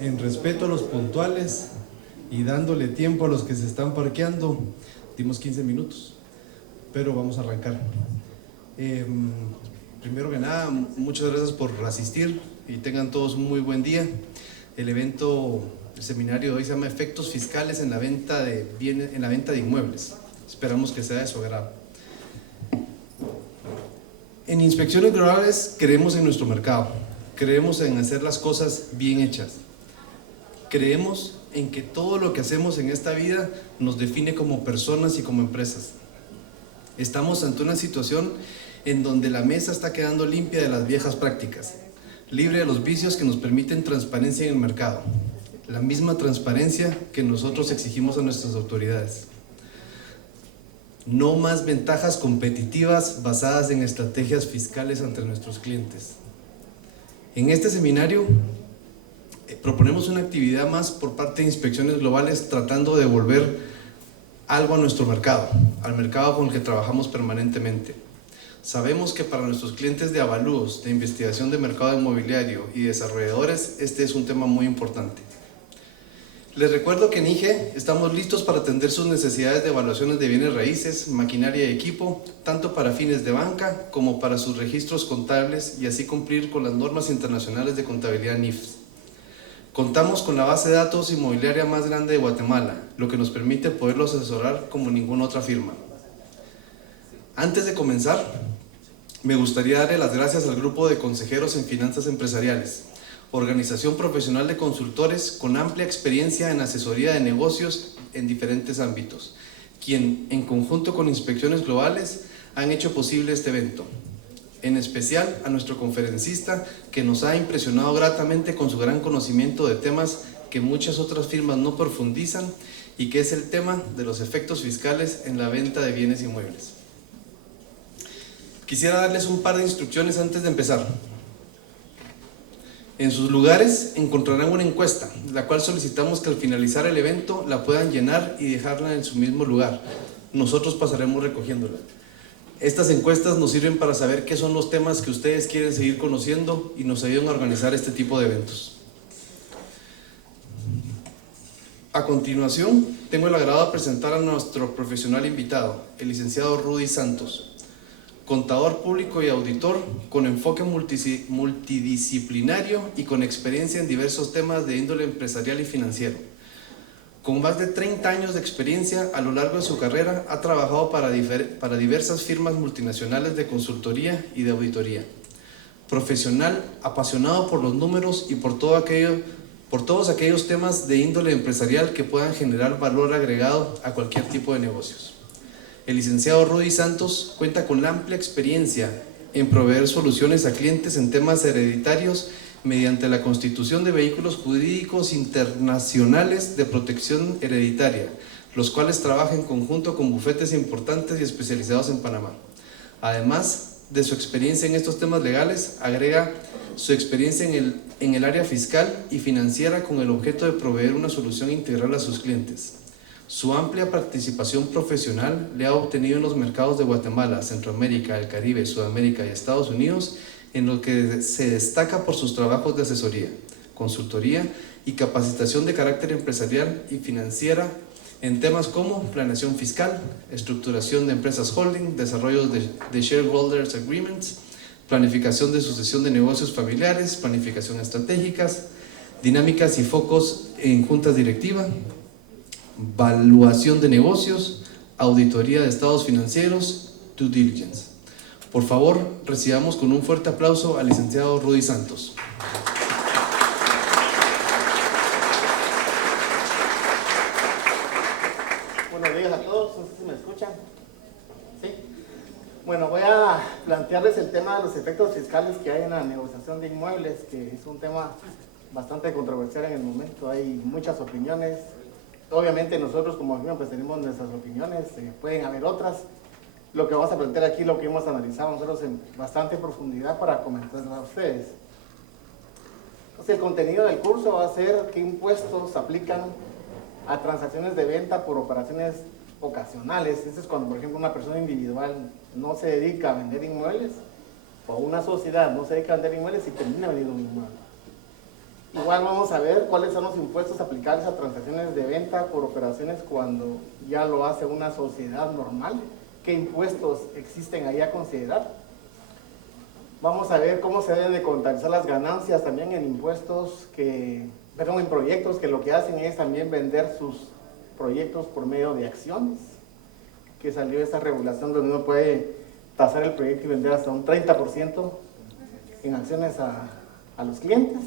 en respeto a los puntuales y dándole tiempo a los que se están parqueando, dimos 15 minutos, pero vamos a arrancar. Primero que nada, muchas gracias por asistir y tengan todos un muy buen día. El evento, el seminario de hoy se llama Efectos Fiscales en la venta de bienes, en la venta de inmuebles. Esperamos que sea de su agrado. En Inspecciones Globales creemos en nuestro mercado, creemos en hacer las cosas bien hechas, creemos en que todo lo que hacemos en esta vida nos define como personas y como empresas. Estamos ante una situación en donde la mesa está quedando limpia de las viejas prácticas, libre de los vicios que nos permiten transparencia en el mercado, la misma transparencia que nosotros exigimos a nuestras autoridades. No más ventajas competitivas basadas en estrategias fiscales ante nuestros clientes. En este seminario proponemos una actividad más por parte de Inspecciones Globales tratando de devolver algo a nuestro mercado, al mercado con el que trabajamos permanentemente. Sabemos que para nuestros clientes de avalúos, de investigación de mercado inmobiliario y desarrolladores, este es un tema muy importante. Les recuerdo que en IGE estamos listos para atender sus necesidades de evaluaciones de bienes raíces, maquinaria y equipo, tanto para fines de banca como para sus registros contables y así cumplir con las normas internacionales de contabilidad NIFS. Contamos con la base de datos inmobiliaria más grande de Guatemala, lo que nos permite poderlos asesorar como ninguna otra firma. Antes de comenzar, me gustaría darle las gracias al grupo de consejeros en finanzas empresariales, organización profesional de consultores con amplia experiencia en asesoría de negocios en diferentes ámbitos, quien en conjunto con Inspecciones Globales han hecho posible este evento. En especial a nuestro conferencista que nos ha impresionado gratamente con su gran conocimiento de temas que muchas otras firmas no profundizan y que es el tema de los efectos fiscales en la venta de bienes inmuebles. Quisiera darles un par de instrucciones antes de empezar. En sus lugares encontrarán una encuesta, la cual solicitamos que al finalizar el evento la puedan llenar y dejarla en su mismo lugar. Nosotros pasaremos recogiéndola. Estas encuestas nos sirven para saber qué son los temas que ustedes quieren seguir conociendo y nos ayudan a organizar este tipo de eventos. A continuación, tengo el agrado de presentar a nuestro profesional invitado, el licenciado Rudy Santos, contador público y auditor con enfoque multidisciplinario y con experiencia en diversos temas de índole empresarial y financiero. Con más de 30 años de experiencia a lo largo de su carrera, ha trabajado para diversas firmas multinacionales de consultoría y de auditoría. Profesional, apasionado por los números y por todos aquellos temas de índole empresarial que puedan generar valor agregado a cualquier tipo de negocios. El licenciado Rudy Santos cuenta con la amplia experiencia en proveer soluciones a clientes en temas hereditarios mediante la constitución de vehículos jurídicos internacionales de protección hereditaria, los cuales trabaja en conjunto con bufetes importantes y especializados en Panamá. Además de su experiencia en estos temas legales, agrega su experiencia en el área fiscal y financiera con el objeto de proveer una solución integral a sus clientes. Su amplia participación profesional le ha obtenido en los mercados de Guatemala, Centroamérica, el Caribe, Sudamérica y Estados Unidos, en lo que se destaca por sus trabajos de asesoría, consultoría y capacitación de carácter empresarial y financiera en temas como planeación fiscal, estructuración de empresas holding, desarrollo de shareholders agreements, planificación de sucesión de negocios familiares, planificación estratégicas, dinámicas y focos en juntas directivas, evaluación de negocios, auditoría de estados financieros, due diligence. Por favor, recibamos con un fuerte aplauso al licenciado Rudy Santos. Buenos días a todos, no sé si me escuchan. ¿Sí? Bueno, voy a plantearles el tema de los efectos fiscales que hay en la negociación de inmuebles, que es un tema bastante controversial en el momento. Hay muchas opiniones. Obviamente nosotros como firma pues tenemos nuestras opiniones, pueden haber otras. Lo que vamos a plantear aquí, lo que hemos analizado nosotros en bastante profundidad para comentarlo a ustedes. Entonces el contenido del curso va a ser qué impuestos aplican a transacciones de venta por operaciones ocasionales. Eso es cuando, por ejemplo, una persona individual no se dedica a vender inmuebles, o una sociedad no se dedica a vender inmueles y termina vendiendo un inmueble. Igual vamos a ver cuáles son los impuestos aplicables a transacciones de venta por operaciones cuando ya lo hace una sociedad normal. ¿Qué impuestos existen ahí a considerar? Vamos a ver cómo se deben de contabilizar las ganancias también en impuestos en proyectos que lo que hacen es también vender sus proyectos por medio de acciones. Que salió esta regulación donde uno puede tasar el proyecto y vender hasta un 30% en acciones a los clientes.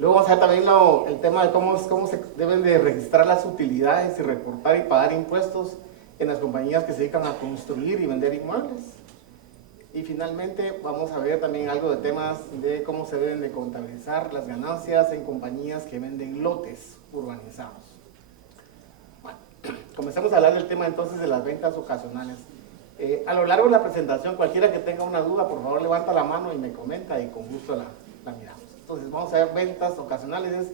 Luego vamos a ver también el tema de cómo se deben de registrar las utilidades y reportar y pagar impuestos en las compañías que se dedican a construir y vender inmuebles. Y finalmente vamos a ver también algo de temas de cómo se deben de contabilizar las ganancias en compañías que venden lotes urbanizados. Bueno, comencemos a hablar del tema entonces de las ventas ocasionales. A lo largo de la presentación, cualquiera que tenga una duda, por favor levanta la mano y me comenta y con gusto la miramos. Entonces vamos a ver ventas ocasionales, es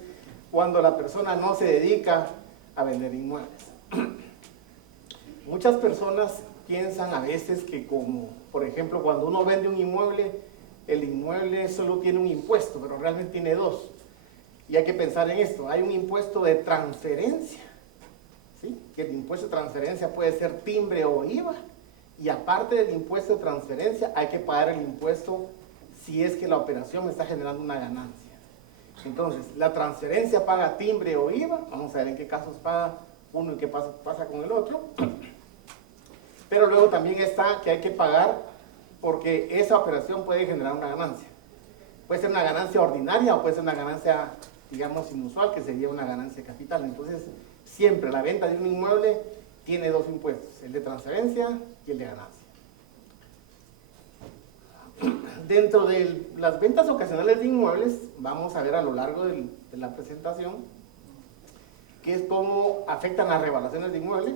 cuando la persona no se dedica a vender inmuebles. Muchas personas piensan a veces que como, por ejemplo, cuando uno vende un inmueble, el inmueble solo tiene un impuesto, pero realmente tiene dos. Y hay que pensar en esto, hay un impuesto de transferencia, ¿sí? Que el impuesto de transferencia puede ser timbre o IVA, y aparte del impuesto de transferencia hay que pagar el impuesto si es que la operación me está generando una ganancia. Entonces, la transferencia paga timbre o IVA, vamos a ver en qué casos paga uno y qué pasa con el otro. Pero luego también está que hay que pagar porque esa operación puede generar una ganancia. Puede ser una ganancia ordinaria o puede ser una ganancia, digamos, inusual, que sería una ganancia de capital. Entonces, siempre la venta de un inmueble tiene dos impuestos, el de transferencia y el de ganancia. Dentro de las ventas ocasionales de inmuebles, vamos a ver a lo largo de la presentación qué es cómo afectan las revaluaciones de inmuebles,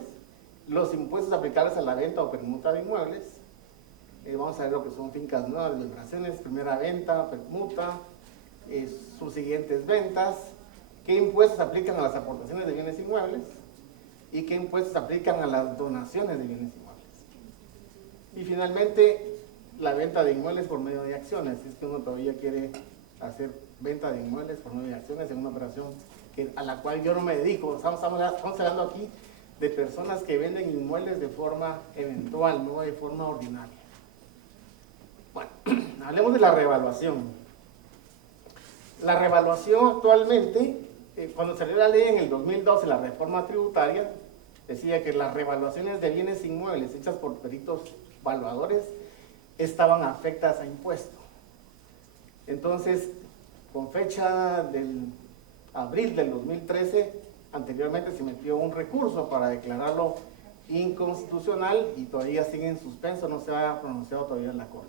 los impuestos aplicables a la venta o permuta de inmuebles. Vamos a ver lo que son fincas nuevas, deliberaciones, primera venta, permuta, sus siguientes ventas, qué impuestos aplican a las aportaciones de bienes inmuebles y qué impuestos aplican a las donaciones de bienes inmuebles. Y finalmente, la venta de inmuebles por medio de acciones, si es que uno todavía quiere hacer venta de inmuebles por medio de acciones en una operación a la cual yo no me dedico. Estamos hablando aquí de personas que venden inmuebles de forma eventual, no de forma ordinaria. Bueno, hablemos de la revaluación. La revaluación actualmente, cuando salió la ley en el 2012, la reforma tributaria, decía que las revaluaciones de bienes inmuebles hechas por peritos valuadores estaban afectadas a impuesto. Entonces, con fecha del abril del 2013, anteriormente se metió un recurso para declararlo inconstitucional y todavía sigue en suspenso, no se ha pronunciado todavía en la Corte.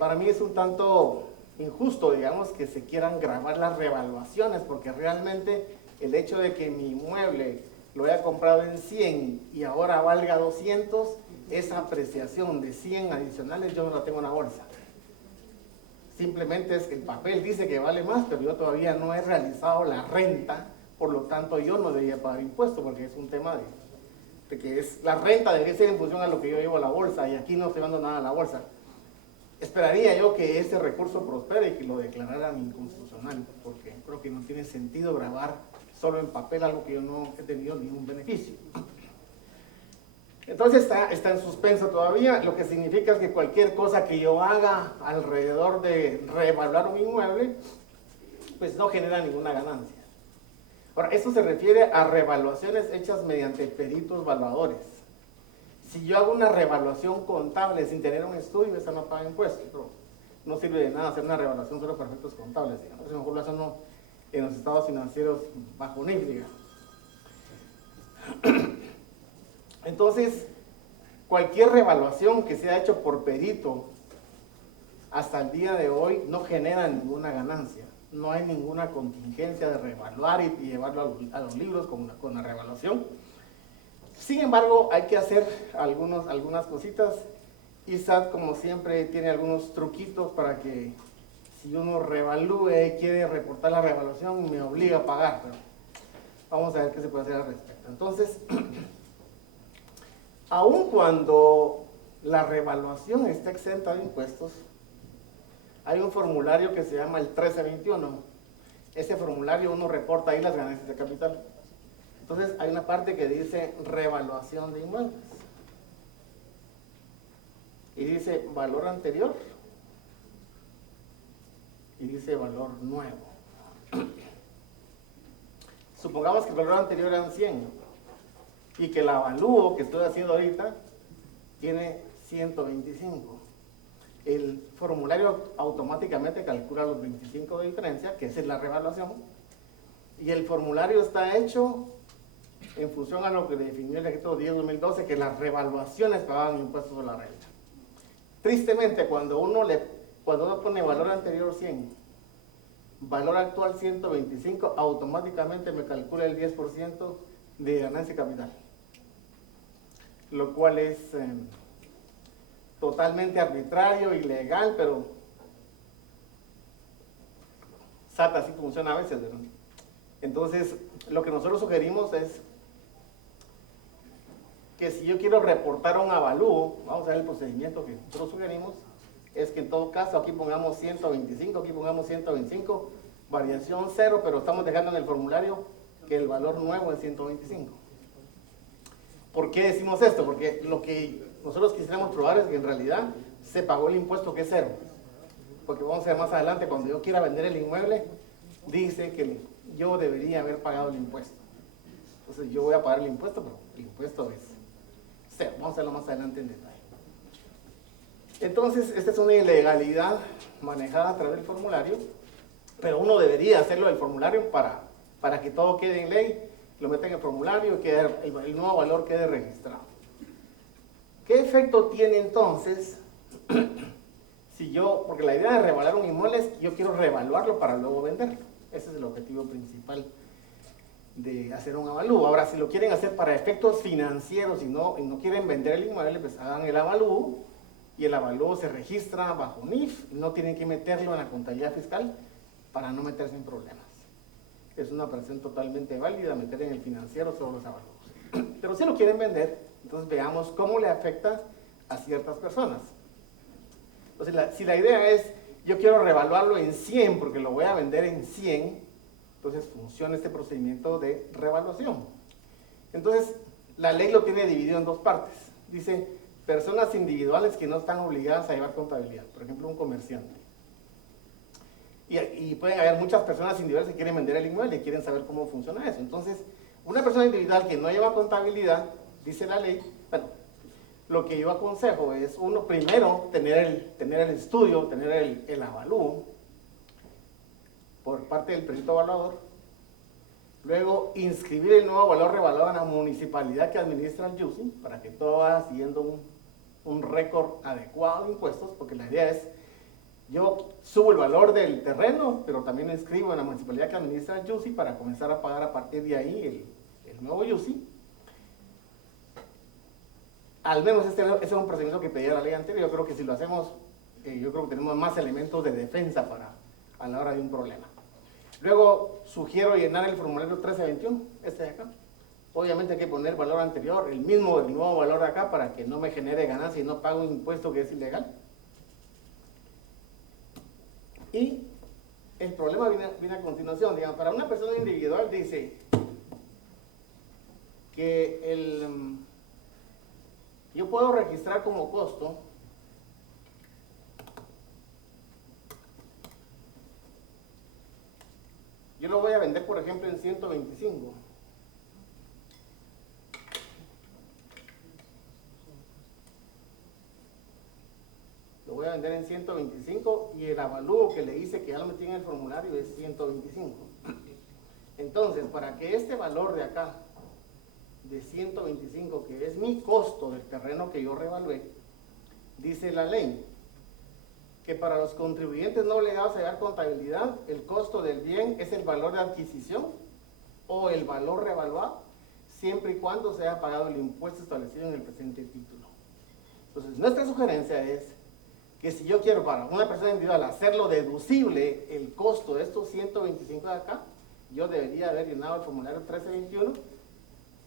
Para mí es un tanto injusto, digamos, que se quieran gravar las revaluaciones, porque realmente el hecho de que mi inmueble lo haya comprado en 100 y ahora valga 200, esa apreciación de 100 adicionales yo no la tengo en la bolsa. Simplemente es que el papel dice que vale más, pero yo todavía no he realizado la renta, por lo tanto yo no debería pagar impuestos, porque es un tema de que la renta debería ser en función a lo que yo llevo a la bolsa, y aquí no estoy dando nada a la bolsa. Esperaría yo que ese recurso prospere y que lo declararan inconstitucional, porque creo que no tiene sentido grabar solo en papel algo que yo no he tenido ningún beneficio. Entonces está en suspenso todavía, lo que significa es que cualquier cosa que yo haga alrededor de reevaluar un inmueble, pues no genera ninguna ganancia. Ahora, esto se refiere a revaluaciones hechas mediante peritos valuadores. Si yo hago una revaluación contable sin tener un estudio, esa no paga impuestos, pero no sirve de nada hacer una revaluación solo para efectos contables, digamos. Mejor lo hacen en los estados financieros bajo NIF, digamos. Entonces, cualquier revaluación que sea hecho por perito hasta el día de hoy no genera ninguna ganancia. No hay ninguna contingencia de reevaluar y llevarlo a los libros con la reevaluación. Sin embargo, hay que hacer algunas cositas. ISAT, como siempre, tiene algunos truquitos para que si uno reevalúe y quiere reportar la reevaluación, me obliga a pagar. Pero vamos a ver qué se puede hacer al respecto. Entonces, aun cuando la revaluación está exenta de impuestos, hay un formulario que se llama el 1321. Ese formulario uno reporta ahí las ganancias de capital. Entonces hay una parte que dice revaluación de inmuebles. Y dice valor anterior. Y dice valor nuevo. Supongamos que el valor anterior eran 100 y que el avalúo que estoy haciendo ahorita tiene 125. El formulario automáticamente calcula los 25 de diferencia, que esa es la revaluación, y el formulario está hecho en función a lo que definió el decreto 10/2012, que las revaluaciones pagaban impuestos sobre la renta. Tristemente, cuando uno pone valor anterior 100, valor actual 125, automáticamente me calcula el 10% de ganancia capital, lo cual es totalmente arbitrario, ilegal, pero SAT así funciona a veces, ¿verdad? Entonces, lo que nosotros sugerimos es que si yo quiero reportar un avalúo, vamos a ver el procedimiento que nosotros sugerimos, es que en todo caso aquí pongamos 125, aquí pongamos 125, variación 0, pero estamos dejando en el formulario que el valor nuevo es 125. ¿Por qué decimos esto? Porque lo que nosotros quisiéramos probar es que en realidad se pagó el impuesto que es 0. Porque vamos a ver más adelante, cuando yo quiera vender el inmueble, dice que yo debería haber pagado el impuesto. Entonces yo voy a pagar el impuesto, pero el impuesto es 0. Vamos a verlo más adelante en detalle. Entonces, esta es una ilegalidad manejada a través del formulario, pero uno debería hacerlo del formulario para que todo quede en ley, lo meten en el formulario y que el nuevo valor quede registrado. ¿Qué efecto tiene entonces si yo, porque la idea de revaluar un inmueble es que yo quiero revaluarlo para luego venderlo? Ese es el objetivo principal de hacer un avalúo. Ahora, si lo quieren hacer para efectos financieros y no quieren vender el inmueble, pues hagan el avalúo, y el avalúo se registra bajo NIF, no tienen que meterlo en la contabilidad fiscal para no meterse en problemas. Es una operación totalmente válida meter en el financiero todos los avalúos. Pero si lo quieren vender, entonces veamos cómo le afecta a ciertas personas. Entonces, si la idea es, yo quiero revaluarlo en 100 porque lo voy a vender en 100, entonces funciona este procedimiento de revaluación. Entonces, la ley lo tiene dividido en dos partes. Dice, personas individuales que no están obligadas a llevar contabilidad, por ejemplo, un comerciante. Y pueden haber muchas personas individuales que quieren vender el inmueble y quieren saber cómo funciona eso. Entonces, una persona individual que no lleva contabilidad, dice la ley, bueno, lo que yo aconsejo es, uno, primero, tener el estudio, tener el avalúo por parte del perito evaluador, luego inscribir el nuevo valor revaluado en la municipalidad que administra el YUSI, para que todo vaya siguiendo un récord adecuado de impuestos, porque la idea es, yo subo el valor del terreno, pero también lo inscribo en la municipalidad que administra el YUSI para comenzar a pagar a partir de ahí el nuevo YUSI. Al menos ese es un procedimiento que pedía la ley anterior. Yo creo que si lo hacemos, yo creo que tenemos más elementos de defensa a la hora de un problema. Luego sugiero llenar el formulario 1321, este de acá. Obviamente hay que poner valor anterior, el nuevo valor de acá, para que no me genere ganancia y no pague un impuesto que es ilegal. Y el problema viene a continuación. Digamos, para una persona individual dice que yo puedo registrar como costo yo lo voy a vender, por ejemplo, en 125. Lo voy a vender en 125 y el avalúo que le hice, que ya lo metí en el formulario, es 125. Entonces, para que este valor de acá, de 125, que es mi costo del terreno que yo revalué, dice la ley que para los contribuyentes no obligados a llevar contabilidad, el costo del bien es el valor de adquisición o el valor revaluado, siempre y cuando se haya pagado el impuesto establecido en el presente título. Entonces, nuestra sugerencia es que si yo quiero para una persona individual hacerlo deducible el costo de estos 125 de acá, yo debería haber llenado el formulario 1321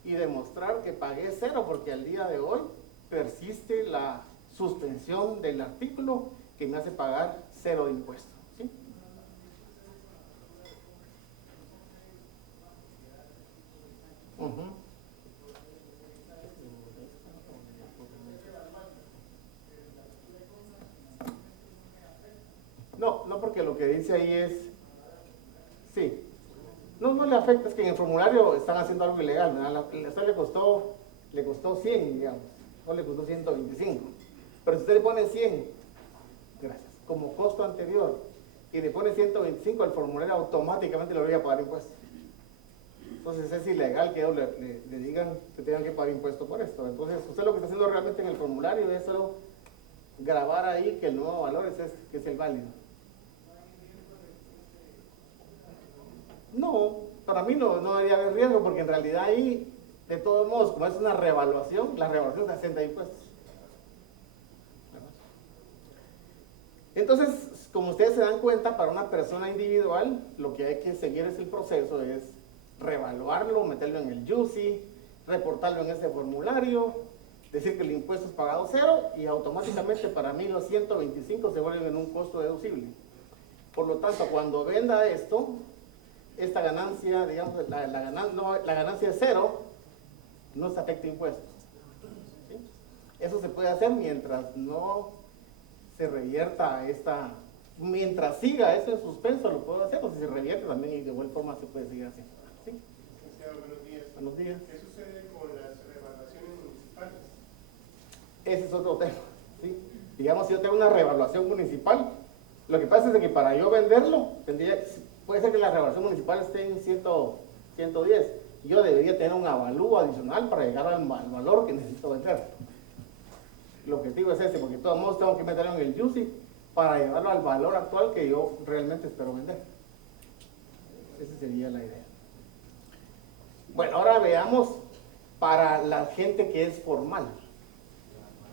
y demostrar que pagué 0, porque al día de hoy persiste la suspensión del artículo que me hace pagar cero de impuestos, ¿sí? No, porque lo que dice ahí es, sí, no le afecta, es que en el formulario están haciendo algo ilegal, ¿verdad? Esto le costó 100, digamos, no le costó 125, pero si usted le pone 100, gracias, como costo anterior, y le pone 125, el formulario automáticamente le voy a pagar impuestos. Entonces es ilegal que le digan que tengan que pagar impuestos por esto. Entonces usted lo que está haciendo realmente en el formulario es solo grabar ahí que el nuevo valor es este, que es el válido. No, para mí no debería haber riesgo, porque en realidad ahí, de todos modos, como es una revaluación, la revaluación se asenta a impuestos. Entonces, como ustedes se dan cuenta, para una persona individual, lo que hay que seguir es el proceso, es revaluarlo, meterlo en el JUSI, reportarlo en ese formulario, decir que el impuesto es pagado cero, y automáticamente para mí los 125 se vuelven en un costo deducible. Por lo tanto, cuando venda esto, esta ganancia, digamos, la ganancia es cero, no se afecta impuestos. ¿Sí? Eso se puede hacer mientras no se revierta mientras siga eso en suspenso, lo puedo hacer, o si se revierte también y de igual forma se puede seguir haciendo. ¿Sí? Licenciado, buenos días. Buenos días. ¿Qué sucede con las revaluaciones municipales? Ese es otro tema. ¿Sí? Digamos, si yo tengo una revaluación municipal, lo que pasa es que para yo venderlo, puede ser que la revaluación municipal esté en 110. Yo debería tener un avalúo adicional para llegar al valor que necesito vender. El objetivo es ese, porque de todos modos tengo que meterlo en el JUSI para llevarlo al valor actual que yo realmente espero vender. Esa sería la idea. Bueno, ahora veamos para la gente que es formal.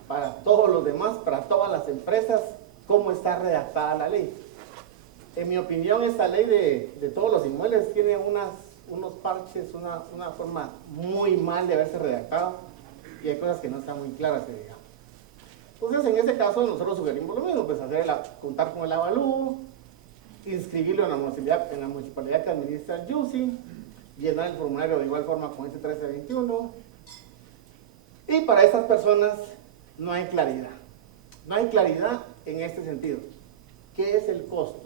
Para todos los demás, para todas las empresas, cómo está redactada la ley. En mi opinión, esta ley de todos los inmuebles tiene unos parches, una forma muy mal de haberse redactado, y hay cosas que no están muy claras, que digamos. Entonces, en este caso, nosotros sugerimos lo mismo, pues contar con el avalúo, inscribirlo en la municipalidad que administra el JUSI, llenar el formulario de igual forma con este 1321, y para estas personas no hay claridad. No hay claridad en este sentido. ¿Qué es el costo?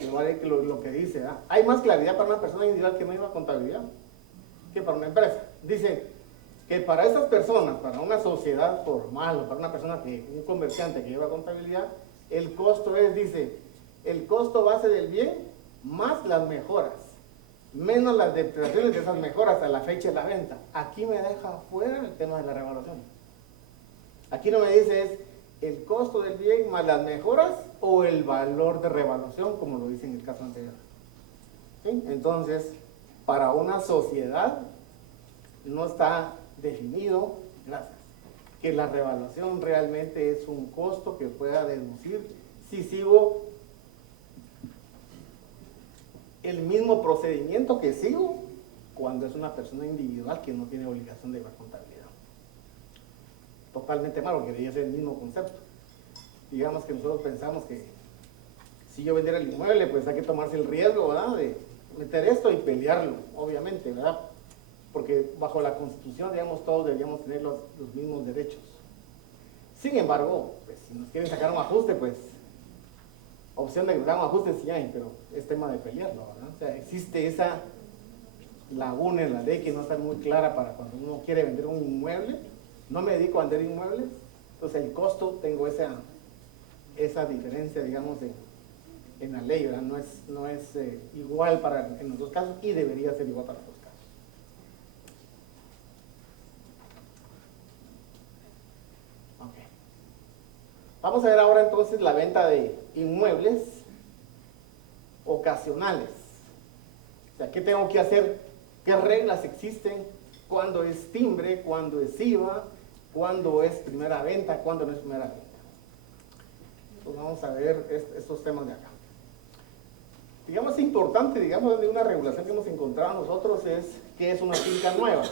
Lo que dice, ¿ah? Hay más claridad para una persona individual que no lleva contabilidad que para una empresa. Dice que para esas personas, para una sociedad formal o para una persona un comerciante que lleva contabilidad, el costo es, dice, el costo base del bien más las mejoras, menos las depreciaciones de esas mejoras a la fecha de la venta. Aquí me deja fuera el tema de la revaluación. Aquí no me dice es el costo del bien más las mejoras o el valor de revaluación, como lo dice en el caso anterior. ¿Sí? Entonces, para una sociedad no está definido, gracias, que la revaluación realmente es un costo que pueda deducir si sigo el mismo procedimiento que sigo cuando es una persona individual que no tiene obligación de llevar contabilidad. Totalmente malo, que debería ser el mismo concepto. Digamos que nosotros pensamos que si yo vendiera el inmueble, pues hay que tomarse el riesgo, ¿verdad?, de meter esto y pelearlo, obviamente, ¿verdad? Porque bajo la Constitución, digamos, todos deberíamos tener los mismos derechos. Sin embargo, pues, si nos quieren sacar un ajuste, pues opción de que nos hagan un ajuste sí hay, pero es tema de pelearlo, ¿verdad? O sea, existe esa laguna en la ley que no está muy clara para cuando uno quiere vender un inmueble. No me dedico a vender inmuebles, entonces el costo, tengo esa diferencia, digamos, en la ley, ¿verdad? No es igual en los dos casos, y debería ser igual para los dos casos. Okay. Vamos a ver ahora entonces la venta de inmuebles ocasionales. O sea, ¿qué tengo que hacer? ¿Qué reglas existen? ¿Cuándo es timbre? ¿Cuándo es IVA? ¿Cuándo es primera venta? ¿Cuándo no es primera venta? Entonces vamos a ver estos temas de acá. Digamos, importante, digamos, de una regulación que hemos encontrado nosotros es qué es una finca nueva.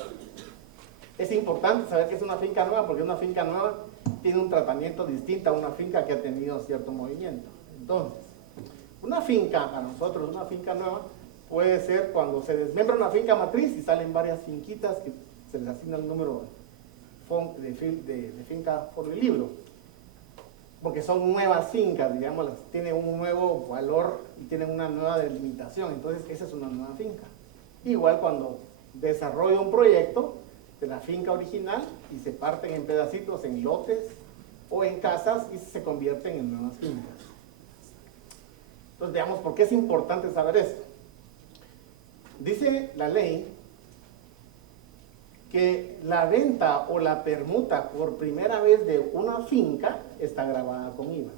Es importante saber qué es una finca nueva, porque una finca nueva tiene un tratamiento distinto a una finca que ha tenido cierto movimiento. Entonces, una finca, a nosotros, una finca nueva, puede ser cuando se desmembra una finca matriz y salen varias finquitas que se les asigna el número de finca por el libro. Porque son nuevas fincas, digamos, tienen un nuevo valor y tienen una nueva delimitación. Entonces, esa es una nueva finca. Igual cuando desarrolla un proyecto de la finca original y se parten en pedacitos, en lotes o en casas y se convierten en nuevas fincas. Entonces, veamos por qué es importante saber esto. Dice la ley que la venta o la permuta por primera vez de una finca está grabada con IVA.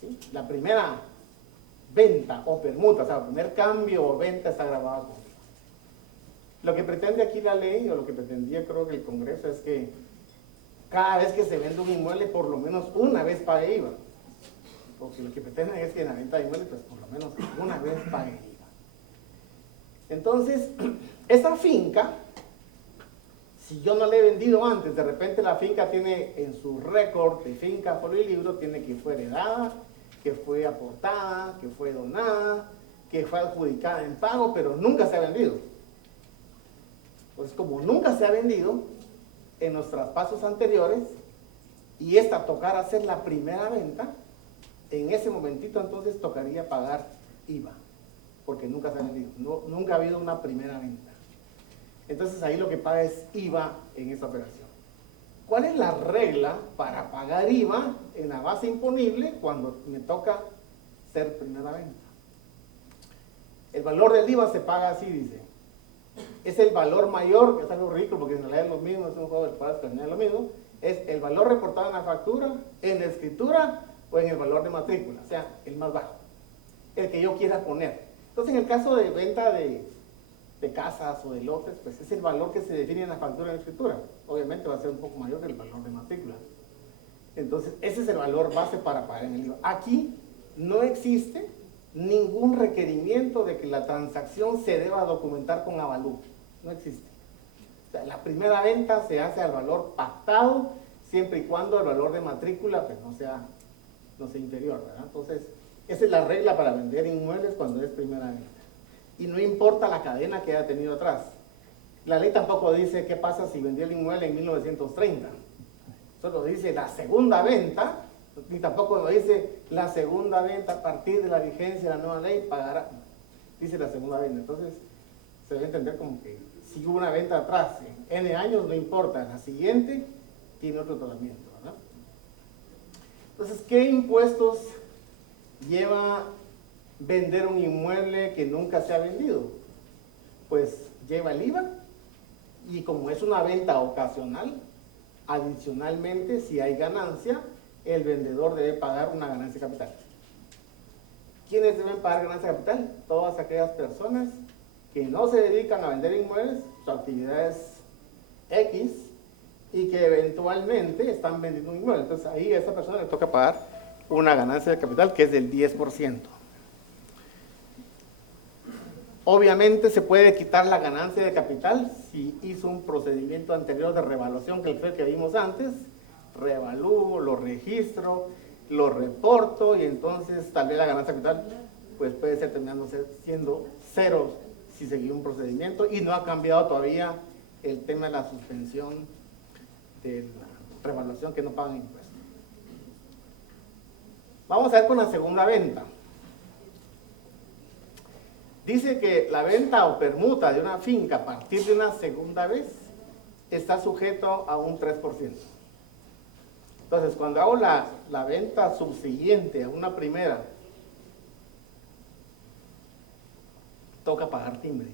¿Sí? La primera venta o permuta, o sea, el primer cambio o venta está grabada con IVA. Lo que pretende aquí la ley, o lo que pretendía creo que el Congreso, es que cada vez que se vende un inmueble, por lo menos una vez pague IVA. Porque lo que pretenden es que en la venta de inmuebles, pues por lo menos una vez pague IVA. Entonces, esa finca, si yo no la he vendido antes, de repente la finca tiene en su récord de finca por el libro, tiene que fue heredada, que fue aportada, que fue donada, que fue adjudicada en pago, pero nunca se ha vendido. Pues como nunca se ha vendido, en los traspasos anteriores, y esta tocara ser la primera venta, en ese momentito entonces tocaría pagar IVA. Porque nunca se ha vendido, nunca ha habido una primera venta. Entonces ahí lo que paga es IVA en esa operación. ¿Cuál es la regla para pagar IVA en la base imponible cuando me toca ser primera venta? El valor del IVA se paga así, dice. Es el valor mayor, que es algo ridículo porque en realidad es lo mismo, es un juego de palabras, pero no es lo mismo. Es el valor reportado en la factura, en la escritura o en el valor de matrícula, o sea, el más bajo, el que yo quiera poner. Entonces, en el caso de venta de casas o de lotes, pues es el valor que se define en la factura de la escritura. Obviamente va a ser un poco mayor que el valor de matrícula. Entonces, ese es el valor base para pagar en el IVA. Aquí no existe ningún requerimiento de que la transacción se deba documentar con avalúo. No existe. O sea, la primera venta se hace al valor pactado, siempre y cuando el valor de matrícula pues, no sea inferior, ¿verdad? Entonces, esa es la regla para vender inmuebles cuando es primera venta. Y no importa la cadena que haya tenido atrás. La ley tampoco dice qué pasa si vendió el inmueble en 1930. Solo dice la segunda venta, y tampoco lo dice la segunda venta a partir de la vigencia de la nueva ley pagará. Dice la segunda venta. Entonces, se debe entender como que si hubo una venta atrás en N años, no importa. La siguiente tiene otro tratamiento, ¿verdad? Entonces, ¿qué impuestos lleva vender un inmueble que nunca se ha vendido? Pues lleva el IVA y como es una venta ocasional, adicionalmente si hay ganancia, el vendedor debe pagar una ganancia de capital. ¿Quiénes deben pagar ganancia de capital? Todas aquellas personas que no se dedican a vender inmuebles, su actividad es X y que eventualmente están vendiendo un inmueble. Entonces ahí a esa persona le toca pagar una ganancia de capital que es del 10%. Obviamente se puede quitar la ganancia de capital si hizo un procedimiento anterior de revaluación que el que vimos antes, reevalúo, lo registro, lo reporto y entonces tal vez la ganancia de capital pues puede ser terminando siendo cero si seguí un procedimiento y no ha cambiado todavía el tema de la suspensión de la revaluación que no pagan impuestos. Vamos a ver con la segunda venta. Dice que la venta o permuta de una finca a partir de una segunda vez está sujeto a un 3%. Entonces, cuando hago la venta subsiguiente a una primera, toca pagar timbre.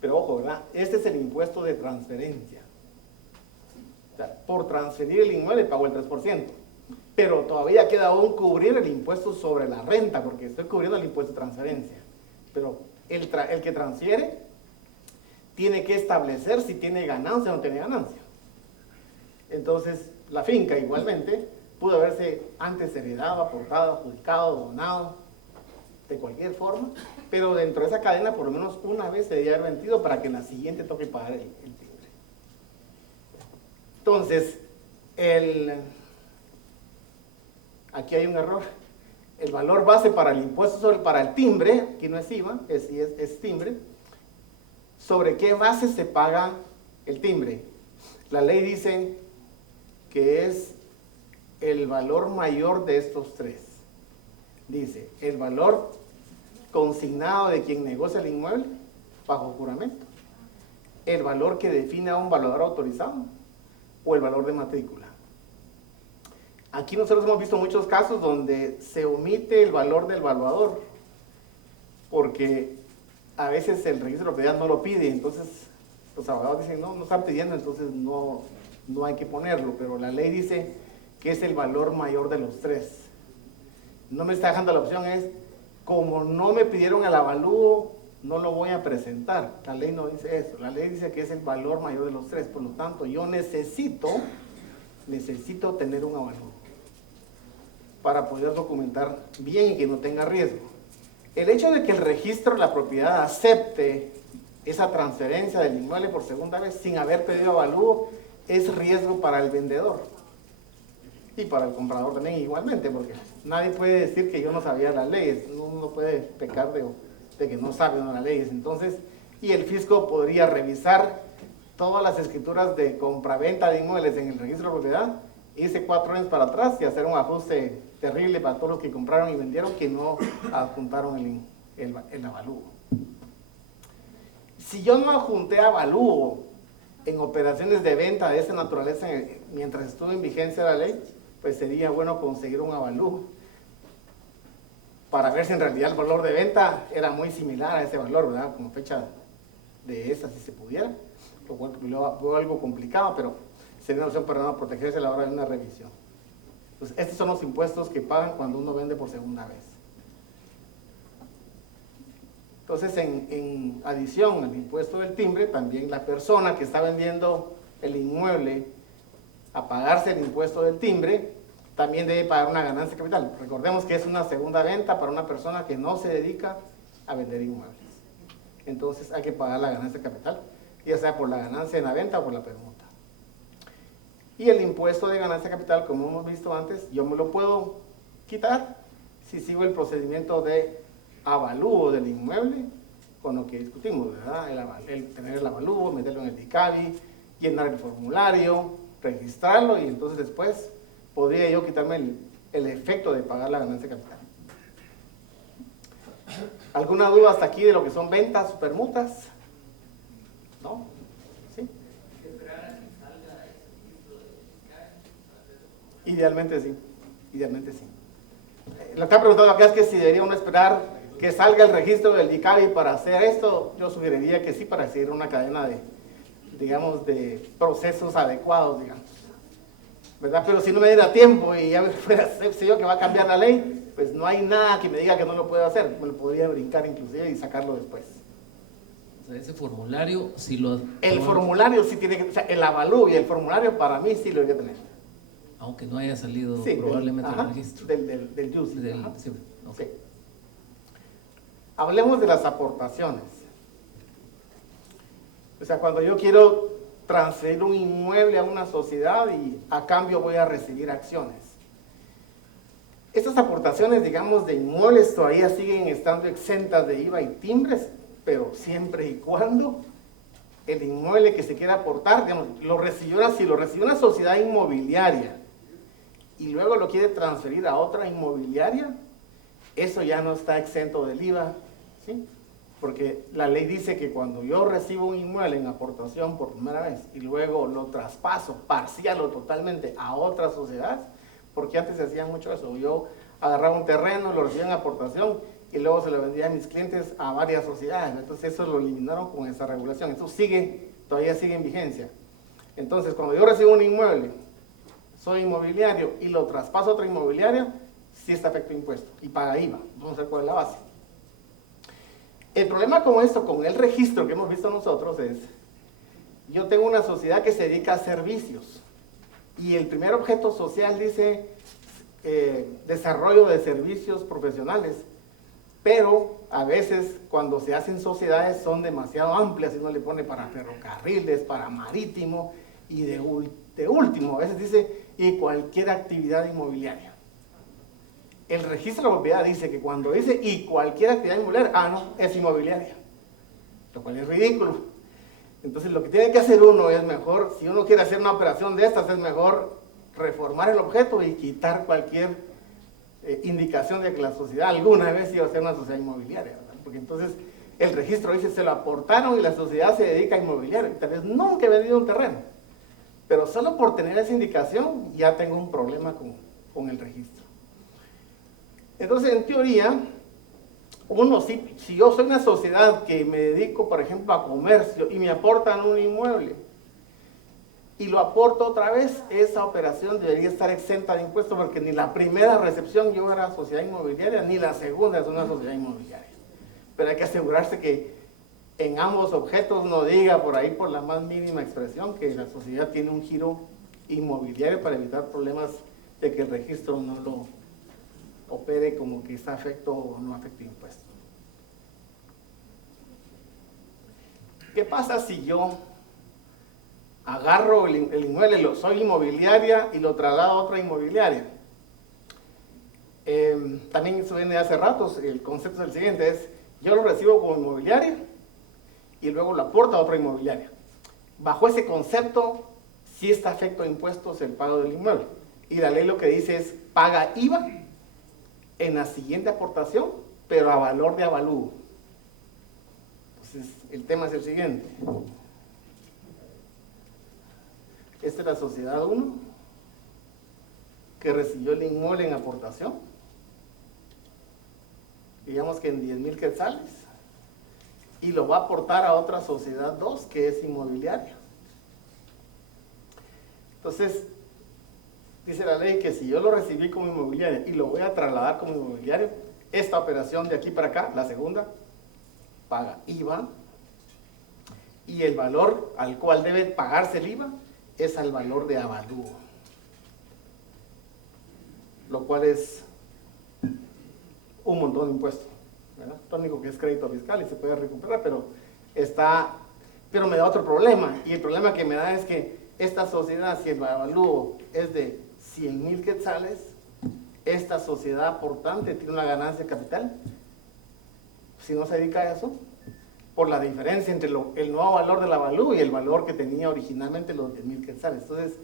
Pero ojo, ¿verdad? Este es el impuesto de transferencia. O sea, por transferir el inmueble pago el 3%. Pero todavía queda aún cubrir el impuesto sobre la renta, porque estoy cubriendo el impuesto de transferencia. Pero el que transfiere tiene que establecer si tiene ganancia o no tiene ganancia. Entonces, la finca igualmente pudo haberse antes heredado, aportado, adjudicado, donado, de cualquier forma, pero dentro de esa cadena por lo menos una vez se debe haber vendido para que en la siguiente toque pagar el timbre. Entonces, aquí hay un error. El valor base para el impuesto para el timbre, aquí no es IVA, es timbre. ¿Sobre qué base se paga el timbre? La ley dice que es el valor mayor de estos tres. Dice, el valor consignado de quien negocia el inmueble bajo juramento, el valor que define a un valuador autorizado o el valor de matrícula. Aquí nosotros hemos visto muchos casos donde se omite el valor del valuador porque a veces el registro de propiedad no lo pide, entonces los abogados dicen no están pidiendo, entonces no hay que ponerlo, pero la ley dice que es el valor mayor de los tres. No me está dejando la opción, es como no me pidieron el avalúo, no lo voy a presentar. La ley no dice eso, la ley dice que es el valor mayor de los tres, por lo tanto yo necesito tener un avalúo para poder documentar bien y que no tenga riesgo. El hecho de que el registro de la propiedad acepte esa transferencia del inmueble por segunda vez sin haber pedido avalúo es riesgo para el vendedor y para el comprador también igualmente, porque nadie puede decir que yo no sabía las leyes, uno puede pecar de que no sabe las leyes. Entonces, y el fisco podría revisar todas las escrituras de compraventa de inmuebles en el registro de propiedad, irse 4 años para atrás y hacer un ajuste terrible para todos los que compraron y vendieron que no adjuntaron el avalúo. Si yo no adjunté avalúo en operaciones de venta de esa naturaleza mientras estuvo en vigencia la ley, pues sería bueno conseguir un avalúo para ver si en realidad el valor de venta era muy similar a ese valor, ¿verdad? Como fecha de esa, si se pudiera, lo cual veo algo complicado, pero sería una opción para no protegerse a la hora de una revisión. Entonces, estos son los impuestos que pagan cuando uno vende por segunda vez. Entonces, en adición al impuesto del timbre, también la persona que está vendiendo el inmueble a pagarse el impuesto del timbre, también debe pagar una ganancia de capital. Recordemos que es una segunda venta para una persona que no se dedica a vender inmuebles. Entonces, hay que pagar la ganancia de capital, ya sea por la ganancia en la venta o por la permuta. Y el impuesto de ganancia de capital, como hemos visto antes, yo me lo puedo quitar si sigo el procedimiento de avalúo del inmueble, con lo que discutimos, ¿verdad? El tener el avalúo, meterlo en el DICABI, llenar el formulario, registrarlo y entonces después podría yo quitarme el efecto de pagar la ganancia de capital. ¿Alguna duda hasta aquí de lo que son ventas o permutas? ¿No? ¿Sí? Idealmente sí, idealmente sí. Lo que ha preguntado acá es que si debería uno esperar que salga el registro del DICABI para hacer esto. Yo sugeriría que sí, para seguir una cadena de, digamos, de procesos adecuados, digamos, ¿verdad? Pero si no me diera tiempo y ya fuera, sé yo que va a cambiar la ley, pues no hay nada que me diga que no lo puedo hacer, me lo podría brincar inclusive y sacarlo después. O sea, ese formulario, si lo... El formulario sí tiene que, o sea, el avalúo y el formulario para mí sí lo debería tener. Aunque no haya salido Sí, probablemente el registro. Del JUSI. Sí, okay. Sí. Hablemos de las aportaciones. O sea, cuando yo quiero transferir un inmueble a una sociedad y a cambio voy a recibir acciones. Estas aportaciones, digamos, de inmuebles todavía siguen estando exentas de IVA y timbres, pero siempre y cuando el inmueble que se quiera aportar, digamos, si lo recibió una sociedad inmobiliaria y luego lo quiere transferir a otra inmobiliaria, eso ya no está exento del IVA, ¿sí? Porque la ley dice que cuando yo recibo un inmueble en aportación por primera vez y luego lo traspaso parcial o totalmente a otra sociedad, porque antes se hacía mucho eso, yo agarraba un terreno, lo recibía en aportación y luego se lo vendía a mis clientes a varias sociedades, entonces eso lo eliminaron con esa regulación, eso todavía sigue en vigencia. Entonces cuando yo recibo un inmueble, soy inmobiliario y lo traspaso a otra inmobiliaria, sí está afecto a impuesto y paga IVA, vamos a ver cuál es la base. El problema con esto, con el registro que hemos visto nosotros es, yo tengo una sociedad que se dedica a servicios y el primer objeto social dice desarrollo de servicios profesionales, pero a veces cuando se hacen sociedades son demasiado amplias y uno le pone para ferrocarriles, para marítimo, Y de último, a veces dice, y cualquier actividad inmobiliaria. El registro de la propiedad dice que cuando dice y cualquier actividad inmobiliaria, no, es inmobiliaria. Lo cual es ridículo. Entonces lo que tiene que hacer uno es mejor, si uno quiere hacer una operación de estas, es mejor reformar el objeto y quitar cualquier indicación de que la sociedad alguna vez iba a ser una sociedad inmobiliaria, ¿verdad? Porque entonces el registro dice se lo aportaron y la sociedad se dedica a inmobiliario. Y tal vez nunca he vendido un terreno, pero solo por tener esa indicación ya tengo un problema con el registro. Entonces, en teoría, uno, si yo soy una sociedad que me dedico, por ejemplo, a comercio y me aportan un inmueble y lo aporto otra vez, esa operación debería estar exenta de impuestos porque ni la primera recepción yo era sociedad inmobiliaria, ni la segunda es una sociedad inmobiliaria. Pero hay que asegurarse que en ambos objetos no diga por ahí, por la más mínima expresión, que la sociedad tiene un giro inmobiliario para evitar problemas de que el registro no lo opere como que está afecto o no afecta impuestos. ¿Qué pasa si yo agarro el inmueble, soy inmobiliaria y lo traslado a otra inmobiliaria? También eso viene de hace ratos, el concepto es el siguiente, es yo lo recibo como inmobiliaria y luego lo aporto a otra inmobiliaria. Bajo ese concepto, sí está afecto a impuestos el pago del inmueble. Y la ley lo que dice es paga IVA en la siguiente aportación, pero a valor de avalúo. Entonces, el tema es el siguiente. Esta es la sociedad 1, que recibió el inmueble en aportación, digamos que en 10,000 quetzales, y lo va a aportar a otra sociedad 2, que es inmobiliaria. Entonces, dice la ley que si yo lo recibí como inmobiliaria y lo voy a trasladar como inmobiliario, esta operación de aquí para acá, la segunda, paga IVA, y el valor al cual debe pagarse el IVA es al valor de avalúo, lo cual es un montón de impuestos, ¿verdad? Lo único que es crédito fiscal y se puede recuperar, pero me da otro problema, y el problema que me da es que esta sociedad, si el avalúo es de 100,000 quetzales, esta sociedad aportante tiene una ganancia de capital, si no se dedica a eso, por la diferencia entre el nuevo valor del avalúo y el valor que tenía originalmente los 10,000 quetzales. Entonces,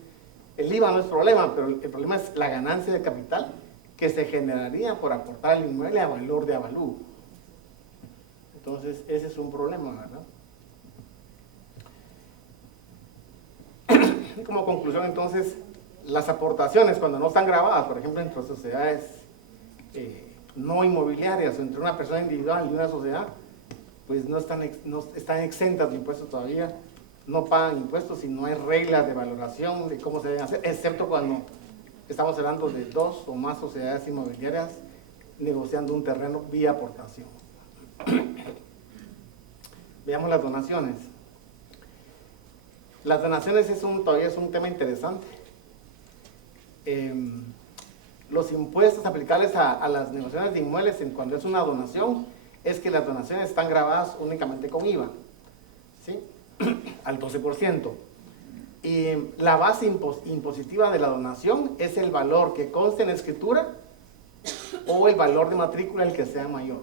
el IVA no es problema, pero el problema es la ganancia de capital que se generaría por aportar el inmueble a valor de avalúo. Entonces, ese es un problema, ¿verdad? Y como conclusión, entonces, las aportaciones cuando no están grabadas, por ejemplo, entre sociedades no inmobiliarias, entre una persona individual y una sociedad, pues no están exentas de impuestos todavía, no pagan impuestos y no hay reglas de valoración de cómo se deben hacer, excepto cuando estamos hablando de 2 o más sociedades inmobiliarias negociando un terreno vía aportación. Veamos las donaciones. Las donaciones todavía es un tema interesante. Los impuestos aplicables a las negociaciones de inmuebles cuando es una donación es que las donaciones están grabadas únicamente con IVA, ¿sí? Al 12%. Y la base impositiva de la donación es el valor que conste en la escritura o el valor de matrícula el que sea mayor.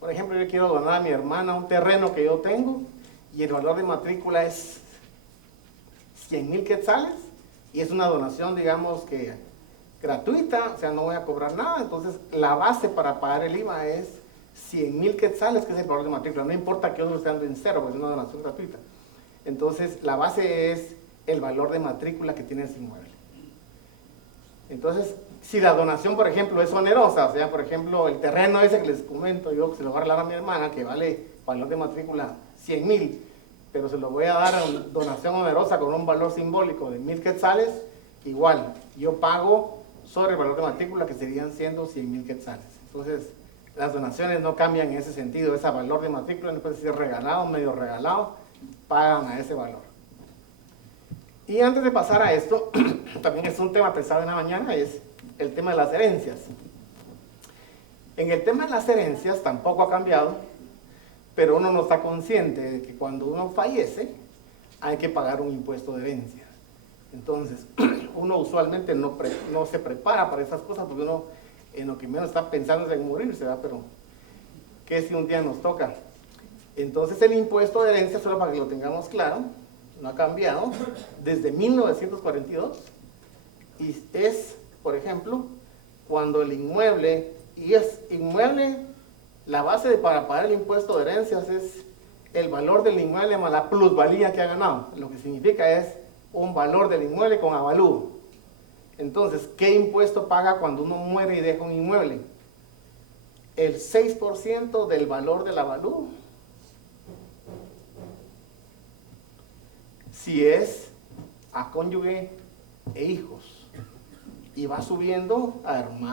Por ejemplo, yo quiero donar a mi hermana un terreno que yo tengo y el valor de matrícula es 100,000 quetzales y es una donación, digamos que gratuita, o sea, no voy a cobrar nada. Entonces, la base para pagar el IVA es 100,000 quetzales, que es el valor de matrícula. No importa que otro esté en cero, porque es una donación gratuita. Entonces, la base es el valor de matrícula que tiene ese inmueble. Entonces, si la donación, por ejemplo, es onerosa, o sea, por ejemplo, el terreno ese que les comento yo, que se lo voy a regalar a mi hermana, que vale valor de matrícula 100,000, pero se lo voy a dar a una donación onerosa con un valor simbólico de 1,000 quetzales, igual, yo pago sobre el valor de matrícula que serían siendo 100,000 quetzales. Entonces, las donaciones no cambian en ese sentido, ese valor de matrícula no puede ser regalado, medio regalado, pagan a ese valor. Y antes de pasar a esto, también es un tema pesado en la mañana, es el tema de las herencias. En el tema de las herencias tampoco ha cambiado, pero uno no está consciente de que cuando uno fallece, hay que pagar un impuesto de herencia. Entonces, uno usualmente no se prepara para esas cosas porque uno en lo que menos está pensando es en morirse, ¿verdad? Pero, ¿qué si un día nos toca? Entonces, el impuesto de herencia, solo para que lo tengamos claro, no ha cambiado desde 1942 y es, por ejemplo, cuando el inmueble, y es inmueble, la base para pagar el impuesto de herencias es el valor del inmueble más la plusvalía que ha ganado. Lo que significa es un valor del inmueble con avalúo. Entonces, ¿qué impuesto paga cuando uno muere y deja un inmueble? El 6% del valor del avalúo. Si es a cónyuge e hijos. Y va subiendo a hermanos.